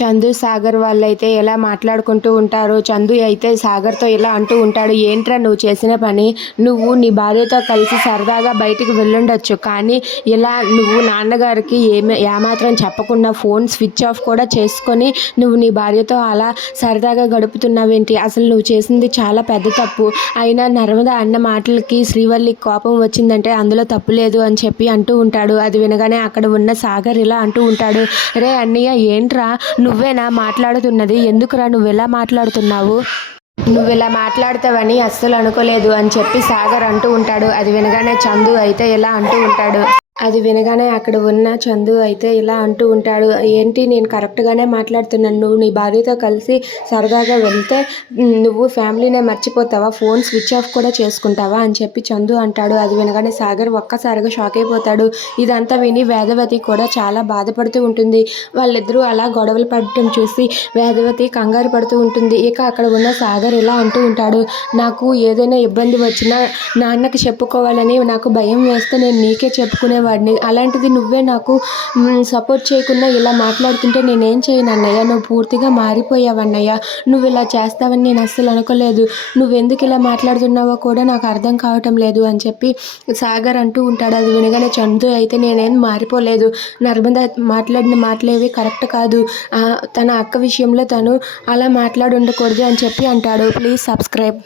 చందు సాగర్ వాళ్ళైతే ఎలా మాట్లాడుకుంటూ ఉంటారు. చందు అయితే సాగర్తో ఇలా అంటూ ఉంటాడు, ఏంట్రా నువ్వు చేసిన పని, నువ్వు నీ భార్యతో కలిసి సరదాగా బయటికి వెళ్ళుండొచ్చు, కానీ ఇలా నువ్వు నాన్నగారికి ఏమాత్రం చెప్పకుండా ఫోన్ స్విచ్ ఆఫ్ కూడా చేసుకొని నువ్వు నీ భార్యతో అలా సరదాగా గడుపుతున్నావేంటి, అసలు నువ్వు చేసింది చాలా పెద్ద తప్పు. అయినా నర్మద అన్న మాటలకి శ్రీవల్లికి కోపం వచ్చిందంటే అందులో తప్పు లేదు అని చెప్పి అంటూ ఉంటాడు. అది వినగానే అక్కడ ఉన్న సాగర్ ఇలా అంటూ ఉంటాడు, రే అన్నయ్య ఏంట్రా నువ్వేనా మాట్లాడుతున్నది, ఎందుకురా నువ్వెలా మాట్లాడుతున్నావు, నువ్విలా మాట్లాడతావని అస్సలు అనుకోలేదు అని చెప్పి సాగర్ అంటూ ఉంటాడు. అది వినగానే చందు అయితే ఇలా అంటూ ఉంటాడు. అక్కడ ఉన్న చందు అయితే ఇలా అంటూ ఉంటాడు, ఏంటి నేను కరెక్ట్గానే మాట్లాడుతున్నాను, నువ్వు నీ భార్యతో కలిసి సరదాగా వెళ్తే నువ్వు ఫ్యామిలీనే మర్చిపోతావా, ఫోన్ స్విచ్ ఆఫ్ కూడా చేసుకుంటావా అని చెప్పి చందు అంటాడు. అది వినగానే సాగర్ ఒక్కసారిగా షాక్ అయిపోతాడు. ఇదంతా విని వేదవతి కూడా చాలా బాధపడుతూ ఉంటుంది. వాళ్ళిద్దరూ అలా గొడవలు పడటం చూసి వేదవతి కంగారు పడుతూ ఉంటుంది. ఇక అక్కడ ఉన్న సాగర్ ఇలా అంటూ ఉంటాడు, నాకు ఏదైనా ఇబ్బంది వచ్చినా నాన్నకి చెప్పుకోవాలని నాకు భయం వేస్తే నేను నీకే చెప్పుకునేవాడిని, అలాంటిది నువ్వే నాకు సపోర్ట్ చేయకుండా ఇలా మాట్లాడుతుంటే నేనేం చేయను అన్నయ్య, నువ్వు పూర్తిగా మారిపోయావన్నయ్య, నువ్వు ఇలా చేస్తావని నేను అస్సలు అనుకోలేదు, నువ్వెందుకు ఇలా మాట్లాడుతున్నావో కూడా నాకు అర్థం కావటం లేదు అని చెప్పి సాగర్ అంటూ ఉంటాడు. అది వినగానే చందు అయితే నేనేం మారిపోలేదు, నర్మద మాట్లాడిన మాటలేవి కరెక్ట్ కాదు, తన అక్క విషయంలో తను అలా మాట్లాడి ఉండకూడదు అని చెప్పి అంటాడు. Please subscribe.